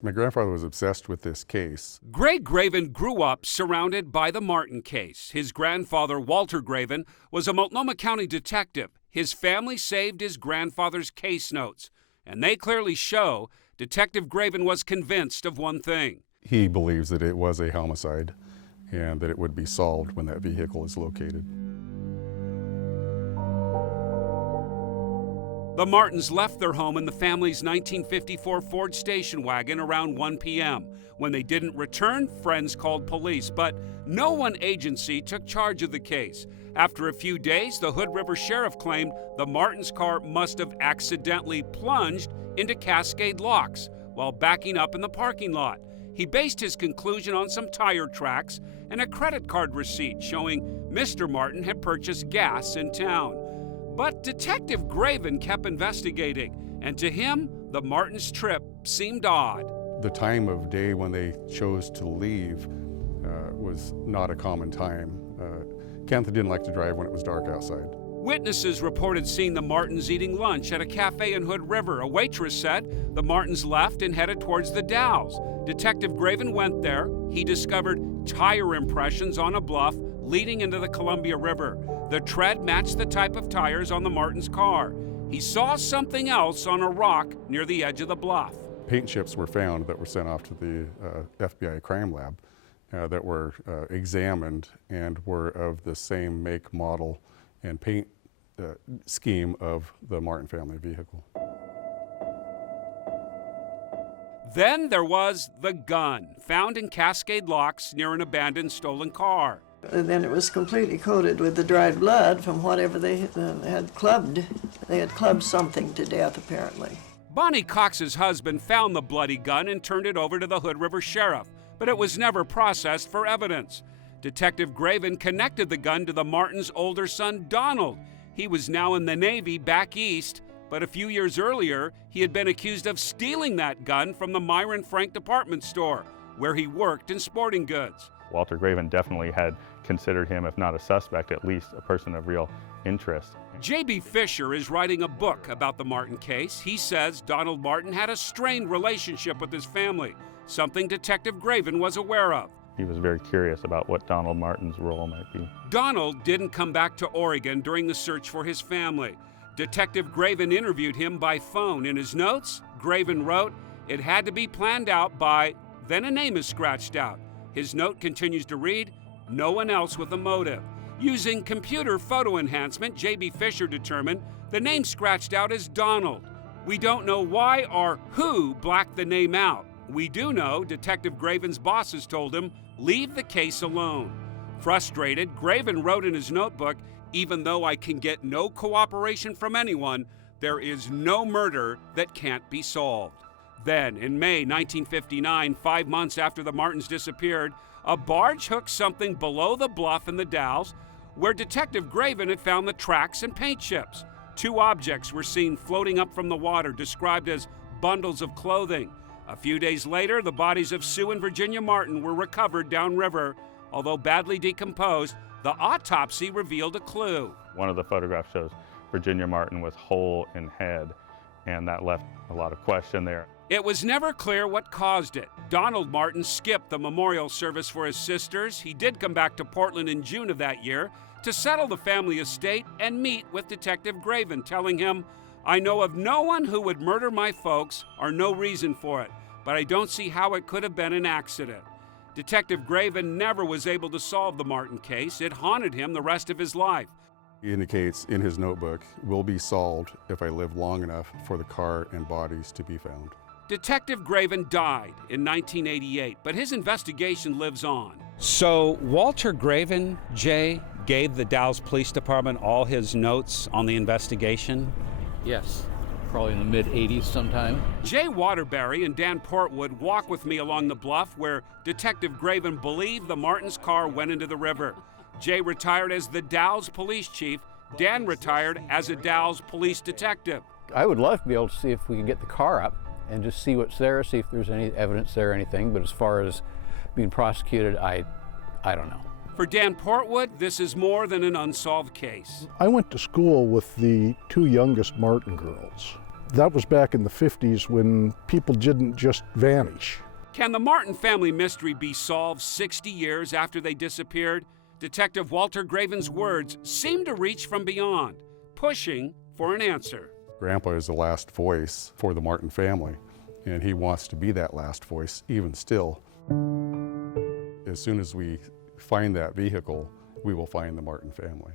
My grandfather was obsessed with this case. Greg Graven grew up surrounded by the Martin case. His grandfather, Walter Graven, was a Multnomah County detective. His family saved his grandfather's case notes, and they clearly show Detective Graven was convinced of one thing. He believes that it was a homicide and that it would be solved when that vehicle is located. The Martins left their home in the family's 1954 Ford station wagon around 1 p.m. When they didn't return, friends called police, but no one agency took charge of the case. After a few days, the Hood River Sheriff claimed the Martins' car must have accidentally plunged into Cascade Locks while backing up in the parking lot. He based his conclusion on some tire tracks and a credit card receipt showing Mr. Martin had purchased gas in town. But Detective Graven kept investigating, and to him, the Martins' trip seemed odd. The time of day when they chose to leave was not a common time. Kentha didn't like to drive when it was dark outside. Witnesses reported seeing the Martins eating lunch at a cafe in Hood River. A waitress said the Martins left and headed towards the Dalles. Detective Graven went there. He discovered tire impressions on a bluff leading into the Columbia River. The tread matched the type of tires on the Martins' car. He saw something else on a rock near the edge of the bluff. Paint chips were found that were sent off to the FBI crime lab that were examined and were of the same make, model, and paint scheme of the Martin family vehicle. Then there was the gun, found in Cascade Locks near an abandoned stolen car. And then it was completely coated with the dried blood from whatever they had clubbed. They had clubbed something to death, apparently. Bonnie Cox's husband found the bloody gun and turned it over to the Hood River Sheriff, but it was never processed for evidence. Detective Graven connected the gun to the Martins' older son, Donald. He was now in the Navy back east, but a few years earlier, he had been accused of stealing that gun from the Myron Frank department store, where he worked in sporting goods. Walter Graven definitely had considered him, if not a suspect, at least a person of real interest. J.B. Fisher is writing a book about the Martin case. He says Donald Martin had a strained relationship with his family, something Detective Graven was aware of. He was very curious about what Donald Martin's role might be. Donald didn't come back to Oregon during the search for his family. Detective Graven interviewed him by phone. In his notes, Graven wrote, "It had to be planned out by," then a name is scratched out. His note continues to read, "No one else with a motive." Using computer photo enhancement, J.B. Fisher determined the name scratched out is Donald. We don't know why or who blacked the name out. We do know Detective Graven's bosses told him, "Leave the case alone." Frustrated, Graven wrote in his notebook, "Even though I can get no cooperation from anyone, there is no murder that can't be solved." Then, in May 1959, 5 months after the Martins disappeared, a barge hooked something below the bluff in the Dalles, where Detective Graven had found the tracks and paint chips. 2 objects were seen floating up from the water, described as bundles of clothing. A few days later, the bodies of Sue and Virginia Martin were recovered downriver. Although badly decomposed, the autopsy revealed a clue. One of the photographs shows Virginia Martin was whole in head, and that left a lot of question there. It was never clear what caused it. Donald Martin skipped the memorial service for his sisters. He did come back to Portland in June of that year to settle the family estate and meet with Detective Graven, telling him, "I know of no one who would murder my folks or no reason for it, but I don't see how it could have been an accident." Detective Graven never was able to solve the Martin case. It haunted him the rest of his life. He indicates in his notebook, "Will be solved if I live long enough for the car and bodies to be found." Detective Graven died in 1988, but his investigation lives on. So Walter Graven, Jay, gave the Dalles Police Department all his notes on the investigation? Yes, probably in the mid-'80s sometime. Jay Waterbury and Dan Portwood walk with me along the bluff where Detective Graven believed the Martins' car went into the river. Jay retired as the Dalles police chief. Dan retired as a Dalles police detective. I would love to be able to see if we can get the car up and just see what's there, see if there's any evidence there or anything, but as far as being prosecuted, I don't know. For Dan Portwood, this is more than an unsolved case. I went to school with the 2 youngest Martin girls. That was back in the 50s when people didn't just vanish. Can the Martin family mystery be solved 60 years after they disappeared? Detective Walter Graven's words seem to reach from beyond, pushing for an answer. Grandpa is the last voice for the Martin family, and he wants to be that last voice even still. As soon as we find that vehicle, we will find the Martin family.